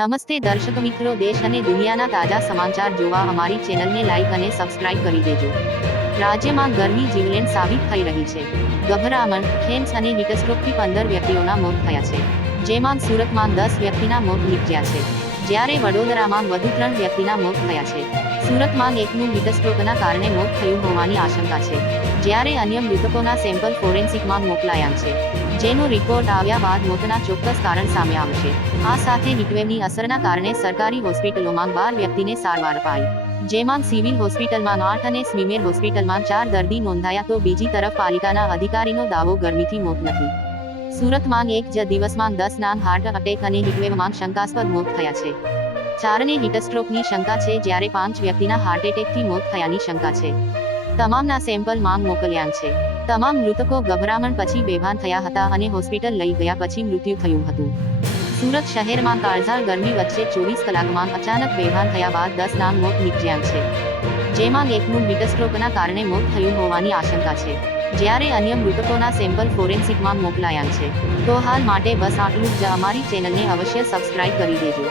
નમસ્તે દર્શક મિત્રો, દેશ અને દુનિયાના તાજા સમાચાર જોવા અમારી ચેનલને લાઈક અને સબસ્ક્રાઇબ કરી દેજો. રાજ્યમાં ગરમી જીવલેણ સાબિત થઈ રહી છે. ગભરામણ, ખેંચ અને હીટસ્ટ્રોકથી 15 વ્યક્તિઓના મોત થયા છે, જેમાં સુરતમાં 10 વ્યક્તિના મોત નીપજ્યા છે, જ્યારે વડોદરામાં વધુ 3 વ્યક્તિના મોત થયા છે. સુરતમાં એકનું હીટસ્ટ્રોકના કારણે મોત થયું હોવાની આશંકા છે, જ્યારે અન્ય મૃતકોના સેમ્પલ ફોરેન્સિકમાં મોકલાયા છે, જેનો રિપોર્ટ આવ્યા બાદ મોતના ચોક્કસ કારણ સામે આવશે. આ સાથે હીટવેવની અસરના કારણે સરકારી હોસ્પિટલોમાં 12 વ્યક્તિને સારવાર અપાઈ, જેમાં સિવિલ હોસ્પિટલમાં 8 અને સ્મીમેર હોસ્પિટલમાં 4 દર્દી નોંધાયા. તો બીજી તરફ પાલિકાના અધિકારીનો દાવો ગરમીથી મોત નથી. સુરતમાં એક જ દિવસમાં 10 ના હાર્ટ અટેક અને હીટવેવમાં શંકાસ્પદ મોત થયા છે. 4ને હીટસ્ટ્રોકની શંકા છે, જ્યારે 5 વ્યક્તિના હાર્ટ એટેકથી મોત થયાની શંકા છે. તમામના સેમ્પલ માંગ મોકલ્યા છે. તમામ મૃતકો ગભરામણ પછી બેભાન થયા હતા અને હોસ્પિટલ લઈ ગયા પછી મૃત્યુ થયું હતું. સુરત શહેરમાં કાળઝાળ ગરમી વચ્ચે 24 કલાકમાં અચાનક બેભાન થયા બાદ 10 ના મોત નીપજ્યા છે, જેમાં એકનું હીટસ્ટ્રોકના કારણે મોત થયું હોવાની આશંકા છે, જ્યારે અન્ય મૃતકોના સેમ્પલ ફોરેન્સિકમાં મોકલાયા છે. તો હાલ માટે બસ આટલું જ. અમારી ચેનલને અવશ્ય સબસ્ક્રાઇબ કરી દેજો.